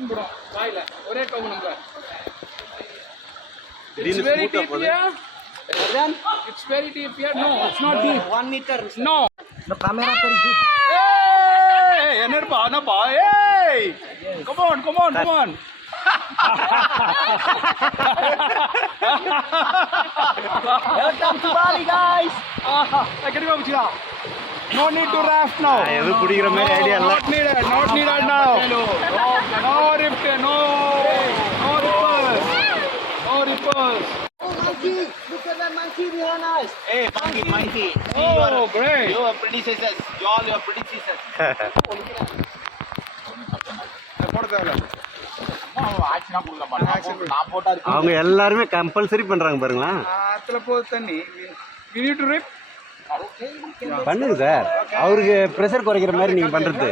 Shooting போடும் வாயில ஒரே கவு நம்ம. It's very deep here. It's very deep here. No, it's not deep. 1 meter. No. The camera very good. Hey, enerpa, anapa. Hey, come on, come on, come on. Welcome to Bali, guys. No need to raft now. எது பிடிக்கிற மாதிரி idea இல்ல. Not needed, not needed now. No rift, no ripples, no ripples. Oh, monkey! Look at that monkey behind us. Hey, monkey. Oh, great. You are predecessors. You all your predecessors. அவங்க எல்லாருமே compulsory பண்றாங்க பாருங்களா. ஆத்துல போகுது தண்ணி. We need to rip. பண்ணுங்க sir. அவருக்கு pressure குறைக்கிற மாதிரி நீங்க பண்றது.